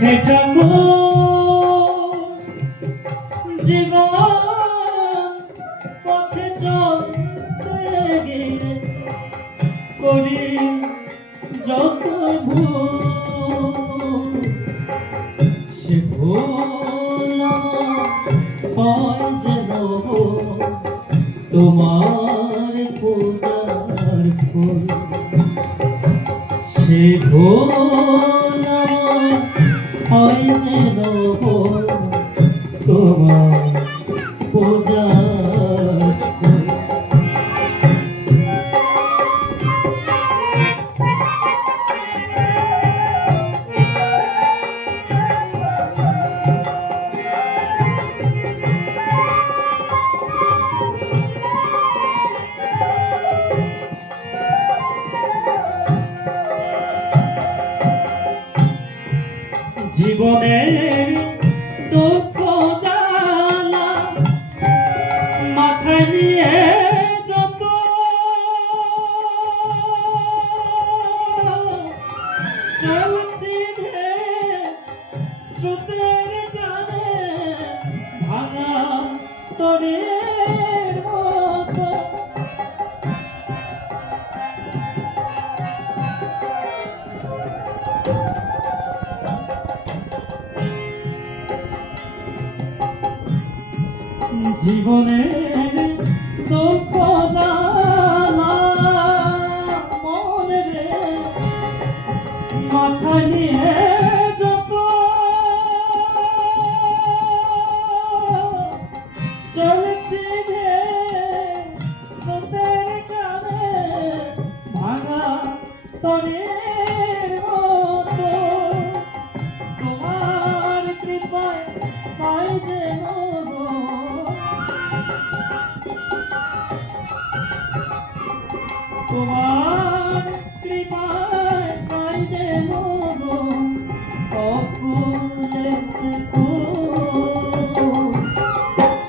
হে ঠাকুর জীবন পথে চলতে গিয়ে করি যত ভুল সে ভুল হয় যেন তোমার পূজার ফুল সে ভুল হয় যেন তোমার পূজার ফুল। জীবনের দুঃখ জ্বালা মাথায় নিয়ে যত চলছি স্রোতের টানে ভাঙা তরের মতো জীবনের দুঃখ জ্বালা মনে রে মাথায় নিয়ে যত চলেছি রে স্রোতের টানে ভাঙা তরের মতো তোমার কৃপায় পাই যেন তোমার কৃপায় পাই যে মন অকুলেতে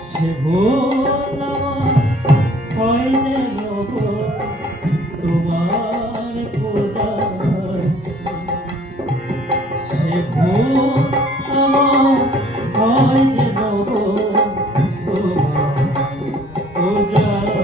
সে ভুল হয় যে তোমার পূজার সে ভুল হয় যে তোমার পূজার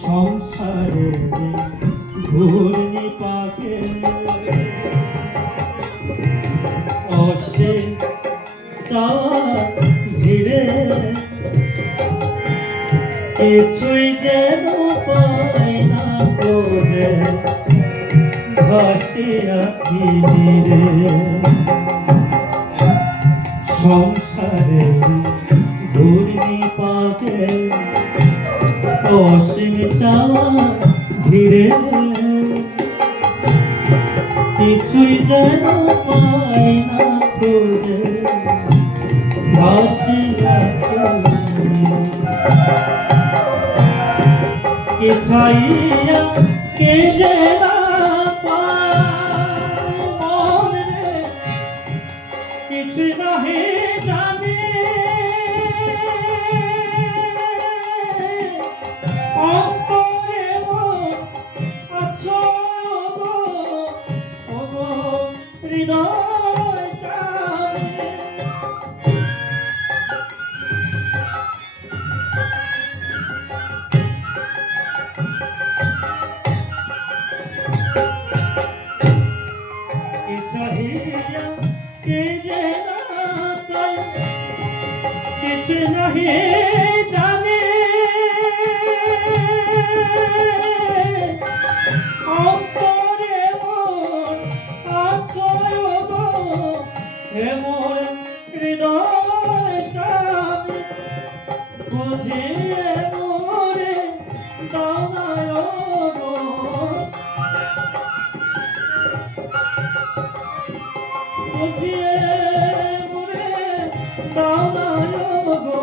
সংসারের ঘূর্ণি পাকে অসীম চাওয়া ঘিরে কিছুই যেন পাই না খোঁজে ভাসিয়া ধীরে সংসারের ঘূর্ণি পাকে অসীম চাওয়া ধীরে কিছুই যেন পাই না খুঁজে ভাসিয়া কে ছাইয়া কে যে না পায় মনে কিছুই নাহি জানি অন্তরে আছো গো হৃদয় সামনে চাহিয়া কে যে না চাই কিছু নাহি জানে অন্তরে মন আছয় গো হে মোর হৃদয় সামনে বুঝিয়ে মোরে দানায় গো বুঝিয়ে মোরে দানায় গো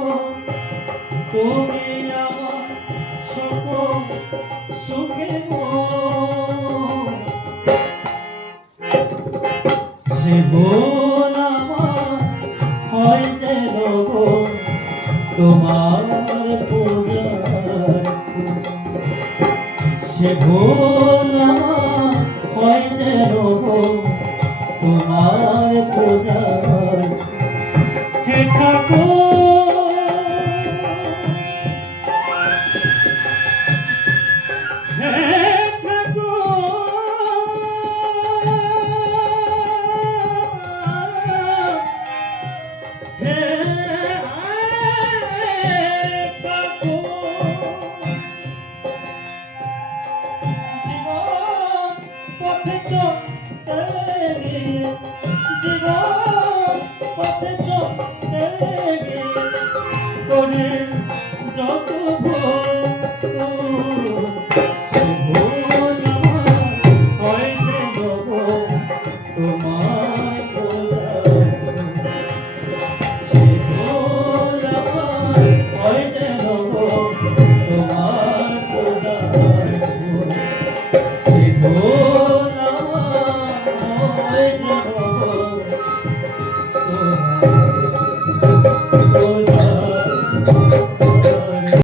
তুমি আমার সকল সুখে সে ভোল আমার হয় যেন গো তোমার পূজার ফুল। সে ভোল আমার হয় যেন গো তোমার পূজার। হে ঠাকুর, হে ঠাকুর, হে ঠাকুর, জীবন পথে চলতে গিয়ে, জীবন পথে চলতে গিয়ে করে যত ভুল, সে ভুল আমার হয় যেন গো তোমার পূজার ফুল। সে ভুল আমার হয় যেন গো তোমার পূজার ফুল। সে ভুল আমার হয় যেন গো তোমার পূজার